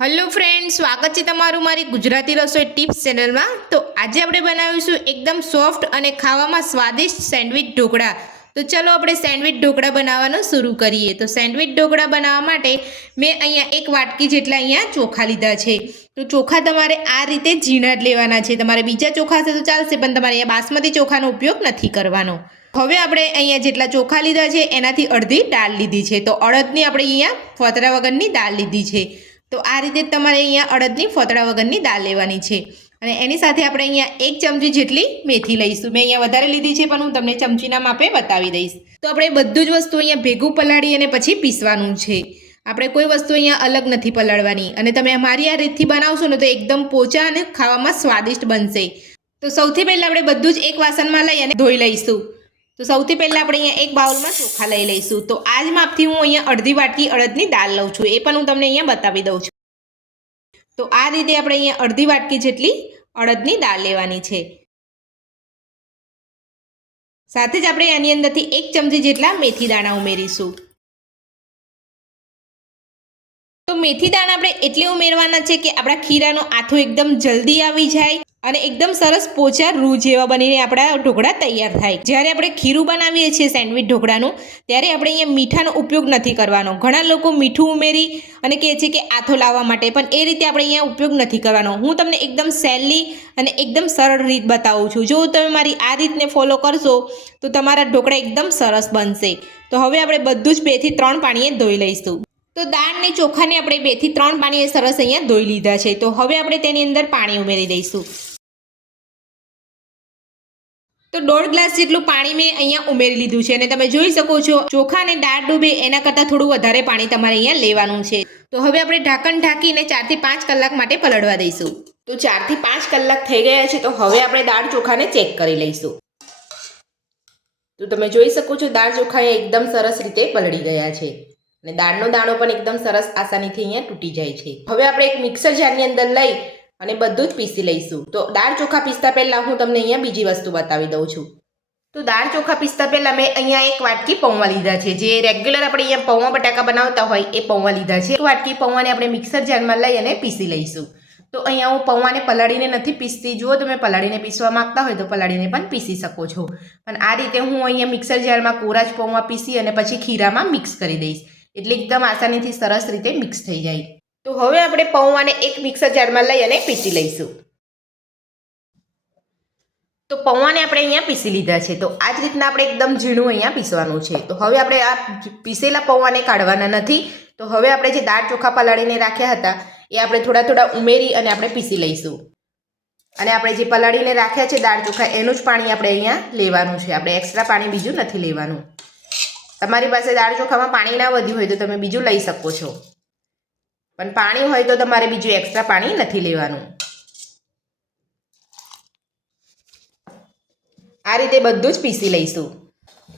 Hello friend, સ્વાગત છે તમારું મારી ગુજરાતી રસોઈ ટિપ્સ ચેનલમાં। તો આજે આપણે બનાવીશું એકદમ સોફ્ટ અને ખાવામાં સ્વાદિષ્ટ સેન્ડવિચ ઢોકળા। તો ચલો આપણે સેન્ડવિચ ઢોકળા બનાવવાનું શરૂ કરીએ। તો સેન્ડવિચ ઢોકળા બનાવવા માટે મેં અહીંયા એક વાટકી જેટલા અહીંયા ચોખા લીધા છે। તો ચોખા તમારે આ રીતે ઝીણા જ લેવાના છે। તમારે બીજા ચોખા હશે તો ચાલશે, પણ તમારે અહીંયા બાસમતી ચોખાનો ઉપયોગ નથી કરવાનો। હવે આપણે અહીંયા જેટલા ચોખા લીધા છે એનાથી અડધી દાળ લીધી છે। તો અડદની આપણે અહીંયા ફોતરા વગરની દાળ લીધી છે। તો આ રીતે તમારે અહીંયા અડદની ફોતળા વગરની દાળ લેવાની છે અને એની સાથે આપણે અહીંયા 1 ચમચી જેટલી મેથી લઈશું। મેં અહીંયા વધારે લીધી છે, પણ હું તમને ચમચીના માપે બતાવી દઈશ। તો આપણે બધું જ વસ્તુ અહીંયા ભેગું પલાળી અને પછી પીસવાનું છે। આપણે કોઈ વસ્તુ અહીંયા અલગ નથી પલાળવાની અને તમે મારી આ રીતથી બનાવશો ને તો એકદમ પોચા અને ખાવામાં સ્વાદિષ્ટ બનશે। તો સૌથી પહેલાં આપણે બધું જ એક વાસણમાં લઈ અને ધોઈ લઈશું। તો સૌથી પહેલાં આપણે અહીંયા એક બાઉલમાં ચોખા લઈ લઈશું। તો આ જ માપથી હું અહીંયા અડધી વાટકી અડદની દાળ લઉં છું, એ પણ હું તમને અહીંયા બતાવી દઉં છું। તો આ રીતે આપણે અહીંયા અડધી વાટકી જેટલી અડદની દાળ લેવાની છે। સાથે જ આપણે આની અંદરથી 1 ચમચી જેટલા મેથી દાણા ઉમેરીશું। તો મેથી દાણા આપણે એટલે ઉમેરવાના છે કે આપણા ખીરાનો આથો એકદમ જલ્દી આવી જાય અને એકદમ સરસ પોચા રૂ જેવા બનીને આપણા ઢોકળા તૈયાર થાય। જ્યારે આપણે ખીરું બનાવીએ છીએ સેન્ડવિચ ઢોકળાનું, ત્યારે આપણે અહીંયા મીઠાનો ઉપયોગ નથી કરવાનો। ઘણા લોકો મીઠું ઉમેરી અને કહે છે કે આથો લાવવા માટે, પણ એ રીતે આપણે અહીંયા ઉપયોગ નથી કરવાનો। હું તમને એકદમ સહેલી અને એકદમ સરળ રીત બતાવું છું। જો તમે મારી આ રીતને ફોલો કરશો તો તમારા ઢોકળા એકદમ સરસ બનશે। તો હવે આપણે બધું જ 2 થી 3 પાણીએ ધોઈ લઈશું। તો દાળ ને ચોખાને આપણે 2 થી 3 પાણીએ સરસ અહીંયા ધોઈ લીધા છે। તો હવે આપણે તેની અંદર પાણી ઉમેરી દઈશું। તો 1.5 ગ્લાસ જેટલું પાણી મેં અહીંયા ઉમેરી લીધું છે અને તમે જોઈ શકો છો ચોખા અને દાળ ડૂબે એના કરતાં થોડું વધારે પાણી તમારે અહીંયા લેવાનું છે। તો હવે આપણે ઢાંકણ ઢાંકીને 4 થી 5 કલાક માટે પલળવા દઈશું। તો 4 થી 5 કલાક થઈ ગયા છે। તો હવે આપણે દાળ ચોખાને ચેક કરી લઈશું। તો તમે જોઈ શકો છો દાળ ચોખા એકદમ સરસ રીતે પલળી ગયા છે અને દાળનો દાણો પણ એકદમ સરસ આસાનીથી અહીંયા તૂટી જાય છે। હવે આપણે એક મિક્સર જારની અંદર લઈ અને બધું જ પીસી લઈશું। તો દાળ ચોખા પીસતા પહેલાં હું તમને અહીંયા બીજી વસ્તુ બતાવી દઉં છું। તો દાળ ચોખા પીસતા પહેલાં મેં અહીંયા એક વાટકી પૌવા લીધા છે। જે રેગ્યુલર આપણે અહીંયા પૌવા બટાકા બનાવતા હોય એ પૌવા લીધા છે। એક વાટકી પૌવાને આપણે મિક્સર જારમાં લઈ અને પીસી લઈશું। તો અહીંયા હું પૌવાને પલાળીને નથી પીસતી। જો તમે પલાળીને પીસવા માંગતા હોય તો પલાળીને પણ પીસી શકો છો, પણ આ રીતે હું અહીંયા મિક્સર જારમાં કોરા જ પૌવા પીસી અને પછી ખીરામાં મિક્સ કરી દઈશ, એટલે એકદમ આસાનીથી સરસ રીતે મિક્સ થઈ જાય। તો હવે આપણે પૌવાને એક મિક્સર જારમાં લઈ અને પીસી લઈશું। તો પૌવાને આપણે અહીંયા પીસી લીધા છે। તો આ જ રીતના આપણે એકદમ ઝીણું અહીંયા પીસવાનું છે। તો હવે આપણે આ પીસેલા પૌવાને કાઢવાના નથી। તો હવે આપણે જે દાળ ચોખા પલાળીને રાખ્યા હતા એ આપણે થોડા થોડા ઉમેરી અને આપણે પીસી લઈશું। અને આપણે જે પલાળીને રાખ્યા છે દાળ ચોખા એનું જ પાણી આપણે અહીંયા લેવાનું છે। આપણે એક્સ્ટ્રા પાણી બીજું નથી લેવાનું। તમારી પાસે દાળ ચોખામાં પાણી ના વધ્યું હોય તો તમે બીજું લઈ શકો છો, પણ પાણી હોય તો તમારે બીજું એક્સ્ટ્રા પાણી નથી લેવાનું। આ રીતે બધું જ પીસી લઈશું।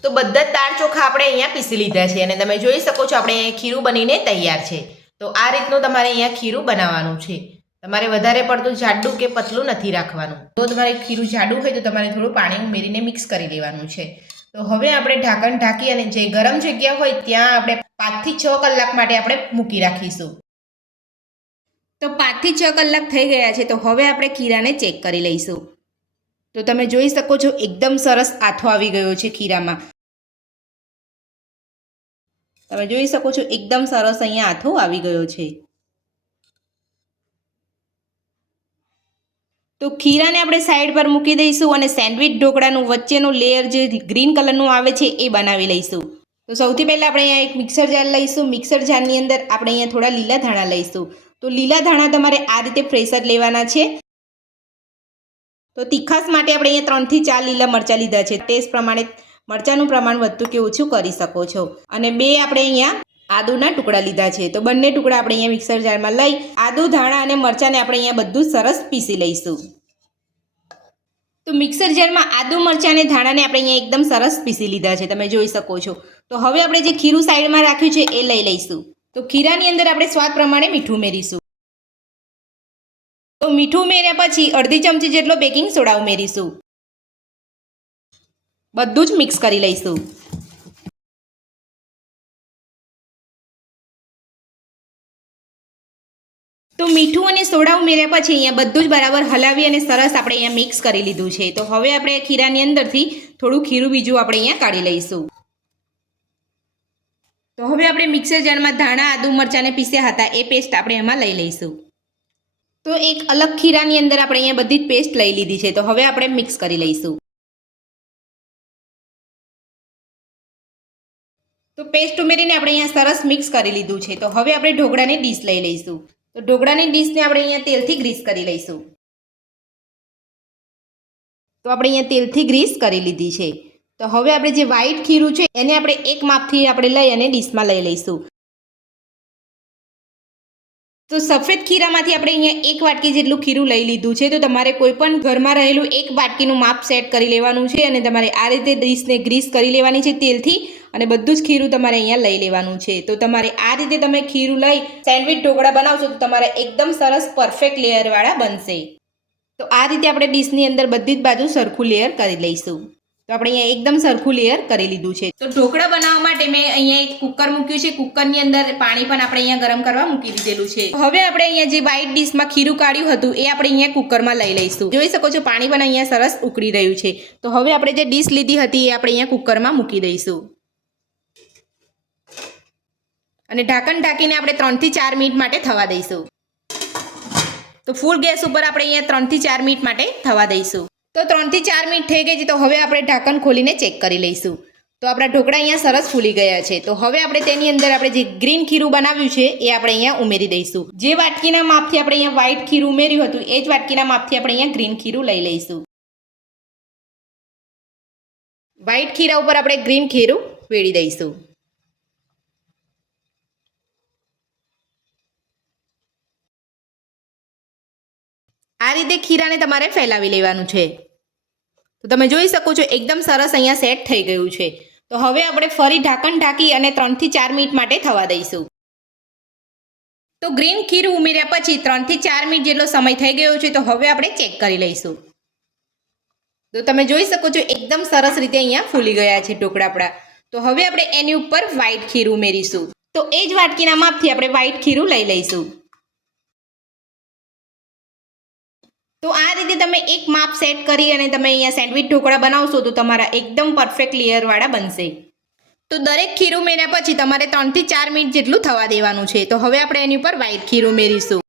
તો બધા જ દાળ ચોખા આપણે અહીંયા પીસી લીધા છે અને તમે જોઈ શકો છો આપણે અહીંયા ખીરું બનીને તૈયાર છે। તો આ રીતનું તમારે અહીંયા ખીરું બનાવવાનું છે। તમારે વધારે પડતું જાડું કે પતલું નથી રાખવાનું। જો તમારે ખીરું જાડું હોય તો તમારે થોડું પાણી ઉમેરીને મિક્સ કરી લેવાનું છે। તો હવે આપણે ઢાંકણ ઢાંકી અને જે ગરમ જગ્યા હોય ત્યાં આપણે 5 થી 6 કલાક માટે આપણે મૂકી રાખીશું। તો 5 થી 6 કલાક થઈ ગયા છે। તો હવે આપણે ખીરાને ચેક કરી લઈશું। તો તમે જોઈ શકો છો એકદમ સરસ આથો આવી ગયો છે ખીરામાં। તમે જોઈ શકો છો એકદમ સરસ અહીંયા આથો આવી ગયો છે। તો ખીરાને આપણે સાઈડ પર મૂકી દઈશું અને સેન્ડવિચ ઢોકળાનું વચ્ચેનું લેયર જે ગ્રીન કલરનું આવે છે એ બનાવી લઈશું। તો સૌથી પહેલાં આપણે અહીંયા એક મિક્સર જાર લઈશું। મિક્સર જારની અંદર આપણે અહીંયા થોડા લીલા ધાણા લઈશું। તો લીલા ધાણા તમારે આ રીતે ફ્રેશ જ લેવાના છે। તો તીખાસ માટે આપણે અહીંયા 3 થી 4 લીલા મરચાં લીધા છે। ટેસ્ટ પ્રમાણે મરચાંનું પ્રમાણ વધતું કે ઓછું કરી શકો છો। અને 2 આપણે અહીંયા આદુના ટુકડા લીધા છે। તો બંને ટુકડા આપણે અહીંયા મિક્સર જારમાં લઈ આદુ ધાણા અને મરચાંને આપણે અહીંયા બધું સરસ પીસી લઈશું। તો મિક્સર જારમાં આદુ મરચાં અને ધાણાને આપણે અહીંયા એકદમ સરસ પીસી લીધા છે, તમે જોઈ શકો છો। તો હવે આપણે જે ખીરું સાઈડમાં રાખ્યું છે એ લઈ લઈશું। તો ખીરાની અંદર આપણે સ્વાદ પ્રમાણે મીઠું ઉમેરીશું। તો મીઠું ઉમેર્યા પછી અડધી ચમચી જેટલો બેકિંગ સોડા ઉમેરીશું। બધું જ મિક્સ કરી લઈશું। તો મીઠું અને સોડા ઉમેર્યા પછી અહીંયા બધું જ બરાબર હલાવી અને સરસ આપણે અહીંયા મિક્સ કરી લીધું છે. તો હવે આપણે ખીરાની અંદરથી થોડું ખીરું બીજું આપણે અહીંયા કાઢી લઈશું. તો હવે આપણે મિક્સર જારમાં ધાણા આદુ મરચાંને પીસ્યા હતા એ પેસ્ટ આપણે એમાં લઈ લઈશું. તો એક અલગ ખીરાની અંદર આપણે અહીંયા બધી જ પેસ્ટ લઈ લીધી છે. તો હવે આપણે મિક્સ કરી લઈશું. તો પેસ્ટ ઉમેરીને આપણે અહીંયા સરસ મિક્સ કરી લીધું છે. તો હવે આપણે ઢોકળાની ડીશ લઈ લઈશું. તો ઢોકળાની ડીશને આપણે અહીંયા તેલથી ગ્રીસ કરી લઈશું. તો આપણે અહીંયા તેલથી ગ્રીસ કરી લીધી છે. તો હવે આપણે જે વ્હાઈટ ખીરું છે એને આપણે એક માપથી આપણે લઈ અને ડીશમાં લઈ લઈશું. તો સફેદ ખીરામાંથી આપણે અહીંયા એક વાટકી જેટલું ખીરું લઈ લીધું છે. તો તમારે કોઈ પણ ઘરમાં રહેલું એક વાટકીનું માપ સેટ કરી લેવાનું છે અને તમારે આ રીતે ડીશને ગ્રીસ કરી લેવાની છે તેલથી અને બધું જ ખીરું તમારે અહીંયા લઈ લેવાનું છે. તો તમારે આ રીતે તમે ખીરું લઈ સેન્ડવિચ ઢોકળા બનાવશો તો તમારે એકદમ સરસ પરફેક્ટ લેયરવાળા બનશે. તો આ રીતે આપણે ડીશની અંદર બધી જ બાજુ સરખું લેયર કરી લઈશું. તો આપણે અહીંયા એકદમ સરખું લેયર કરી લીધું છે. તો ઢોકળા બનાવવા માટે મેં અહીંયા એક કુકર મૂક્યું છે. કુકરની અંદર પાણી પણ આપણે અહીંયા ગરમ કરવા મૂકી દીધેલું છે. હવે આપણે અહીંયા જે વ્હાઈટ ડીશમાં ખીરું કાઢ્યું હતું એ આપણે અહીંયા કુકરમાં લઈ લઈશું. જોઈ શકો છો પાણી પણ અહીંયા સરસ ઉકળી રહ્યું છે. તો હવે આપણે જે ડીશ લીધી હતી એ આપણે અહીંયા કુકરમાં મૂકી દઈશું અને ઢાંકણ ઢાંકીને આપણે 3 થી 4 મિનિટ માટે થવા દઈશું. તો ફૂલ ગેસ ઉપર આપણે અહીંયા 3 થી 4 મિનિટ માટે થવા દઈશું. તો 3 થી 4 મિનિટ થઈ ગઈ છે. તો હવે આપણે ઢાંકણ ખોલીને ચેક કરી લઈશું. તો આપણા ઢોકળા અહીંયા સરસ ફૂલી ગયા છે. તો હવે આપણે તેની અંદર આપણે જે ગ્રીન ખીરું બનાવ્યું છે એ આપણે અહીંયા ઉમેરી દઈશું. જે વાટકીના માપથી આપણે અહીંયા વ્હાઈટ ખીરું ઉમેર્યું હતું એ જ વાટકીના માપથી આપણે અહીંયા ગ્રીન ખીરું લઈ લઈશું. વ્હાઈટ ખીરા ઉપર આપણે ગ્રીન ખીરું વેડી દઈશું. આ રીતે ખીરાને તમારે ફેલાવી લેવાનું છે. તો તમે જોઈ શકો છો એકદમ સરસ અહીંયા સેટ થઈ ગયું છે. તો હવે આપણે ફરી ઢાંકણ ઢાંકી અને 3 થી 4 મિનિટ માટે થવા દઈશું. તો ગ્રીન ખીરું ઉમેર્યા પછી 3 થી 4 મિનિટ જેટલો સમય થઈ ગયો છે. તો હવે આપણે ચેક કરી લઈશું. તો તમે જોઈ શકો છો એકદમ સરસ રીતે અહીંયા ફૂલી ગયા છે ઢોકળા આપણા. તો હવે આપણે એની ઉપર વ્હાઈટ ખીરું ઉમેરીશું. તો એ જ વાટકીના માપથી આપણે વ્હાઈટ ખીરું લઈ લઈશું. તો આ રીતે તમે એક માપ સેટ કરી અને તમે અહીંયા સેન્ડવિચ ઢોકળા બનાવશો તો તમારા એકદમ પરફેક્ટ લેયરવાળા બનશે. તો દરેક ખીરું ઉમેર્યા પછી તમારે 3 થી 4 મિનિટ જેટલું થવા દેવાનું છે. તો હવે આપણે એની ઉપર વ્હાઈટ ખીરું ઉમેરીશું.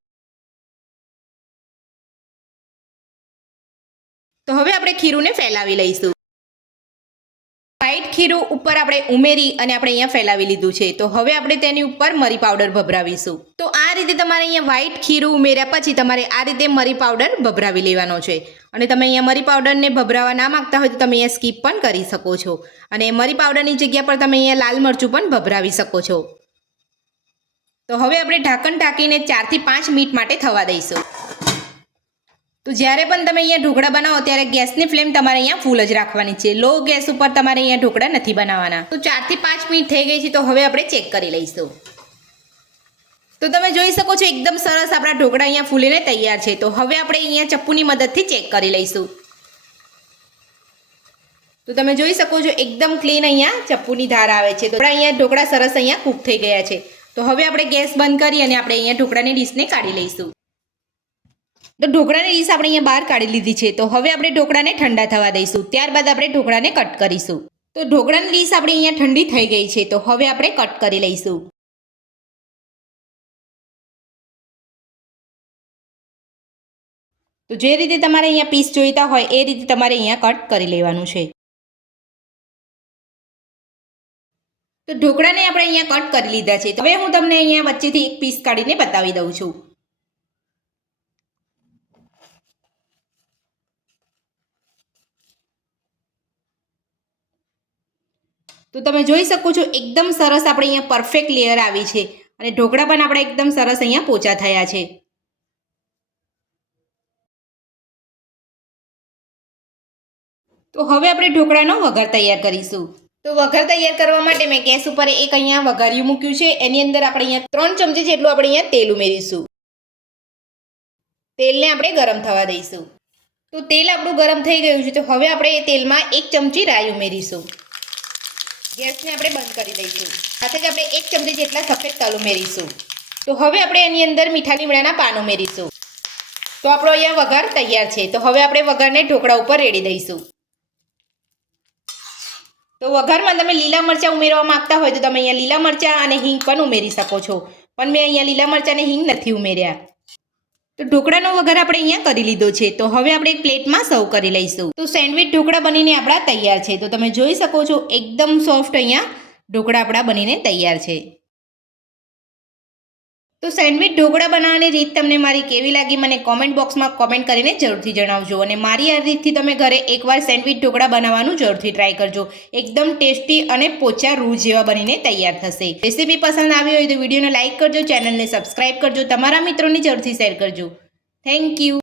તો હવે આપણે ખીરુંને ફેલાવી લઈશું. વ્હાઈટ ખીરું ઉપર આપણે ઉમેરી અને આપણે અહીંયા ફેલાવી લીધું છે. તો હવે આપણે તેની ઉપર મરી પાવડર ભભરાવીશું. તો આ રીતે તમારે અહીંયા વ્હાઈટ ખીરું ઉમેર્યા પછી તમારે આ રીતે મરી પાવડર ભભરાવી લેવાનો છે. અને તમે અહીંયા મરી પાવડરને ભભરાવા ના માંગતા હોય તો તમે અહીંયા સ્કીપ પણ કરી શકો છો. અને મરી પાવડરની જગ્યા પર તમે અહીંયા લાલ મરચું પણ ભભરાવી શકો છો. તો હવે આપણે ઢાંકણ ઢાંકીને 4 થી 5 મિનિટ માટે થવા દઈશું. તો જ્યારે પણ તમે અહીંયા ઢોકળા બનાવો ત્યારે ગેસની ફ્લેમ તમારે અહીંયા ફૂલ જ રાખવાની છે. લો ગેસ ઉપર તમારે અહીંયા ઢોકળા નથી બનાવવાના. તો 4 થી 5 મિનિટ થઈ ગઈ છે. તો હવે આપણે ચેક કરી લઈશું. તો તમે જોઈ શકો છો એકદમ સરસ આપણા ઢોકળા અહીંયા ફૂલીને તૈયાર છે. તો હવે આપણે અહીંયા ચપ્પુની મદદથી ચેક કરી લઈશું. તો તમે જોઈ શકો છો એકદમ ક્લીન અહીંયા ચપ્પુની ધાર આવે છે. તો અહીંયા ઢોકળા સરસ અહીંયા કૂક થઈ ગયા છે. તો હવે આપણે ગેસ બંધ કરી અને આપણે અહીંયા ઢોકળાની ડીશને કાઢી લઈશું. તો ઢોકળાની ડીશ આપણે અહીંયા બહાર કાઢી લીધી છે. તો હવે આપણે ઢોકળાને ઠંડા થવા દઈશું. ત્યારબાદ આપણે ઢોકળાને કટ કરીશું. તો ઢોકળાની ડીશ આપણે અહીંયા ઠંડી થઈ ગઈ છે. તો હવે આપણે કટ કરી લઈશું. તો જે રીતે તમારે અહીંયા પીસ જોઈતા હોય એ રીતે તમારે અહીંયા કટ કરી લેવાનું છે. તો ઢોકળાને આપણે અહીંયા કટ કરી લીધા છે. હવે હું તમને અહીંયા વચ્ચેથી એક પીસ કાઢીને બતાવી દઉં છું. તો તમે જોઈ શકો છો એકદમ સરસ આપણે અહીંયા પરફેક્ટ લેયર આવી છે અને ઢોકળા પણ આપણે એકદમ સરસ અહીંયા પોચા થયા છે. તો હવે આપણે ઢોકળાનો વઘાર તૈયાર કરીશું. તો વઘાર તૈયાર કરવા માટે મેં ગેસ ઉપર એક અહીંયા વઘારિયું મૂક્યું છે. એની અંદર આપણે અહીંયા 3 ચમચી જેટલું આપણે અહીંયા તેલ ઉમેરીશું. તેલને આપણે ગરમ થવા દઈશું. તો તેલ આપણું ગરમ થઈ ગયું છે. તો હવે આપણે એ તેલમાં 1 ચમચી રાઈ ઉમેરીશું. ગેસને આપણે બંધ કરી દઈશું. સાથે જ આપણે 1 ચમચી જેટલા સફેદ તલ ઉમેરીશું. તો હવે આપણે એની અંદર મીઠા લીમડાના પાન ઉમેરીશું. તો આપણો અહીંયા વઘાર તૈયાર છે. તો હવે આપણે વઘારને ઢોકળા ઉપર રેડી દઈશું. તો વઘારમાં તમે લીલા મરચાં ઉમેરવા માંગતા હોય તો તમે અહીંયા લીલા મરચાં અને હિંગ પણ ઉમેરી શકો છો. પણ મેં અહીંયા લીલા મરચાં અને હિંગ નથી ઉમેર્યા. તો ઢોકળાનો વઘાર આપણે અહીંયા કરી લીધો છે. તો હવે આપણે એક પ્લેટમાં સર્વ કરી લઈશું. તો સેન્ડવિચ ઢોકળા બનીને આપણા તૈયાર છે. તો તમે જોઈ શકો છો એકદમ સોફ્ટ અહીંયા ઢોકળા આપણા બનીને તૈયાર છે. તો સેન્ડવિચ ઢોકળા બનાવવાની રીત તમને મારી કેવી લાગી મને કોમેન્ટ બોક્સમાં કોમેન્ટ કરીને જરૂરથી જણાવજો. અને મારી આ રીતથી તમે ઘરે એકવાર સેન્ડવિચ ઢોકળા બનાવવાનું જરૂરથી ટ્રાય કરજો. એકદમ ટેસ્ટી અને પોચા રૂ જેવા બનીને તૈયાર થશે. રેસીપી પસંદ આવી હોય તો વિડીયોને લાઇક કરજો, ચેનલને સબસ્ક્રાઇબ કરજો, તમારા મિત્રોને જરૂરથી શેર કરજો. Thank you.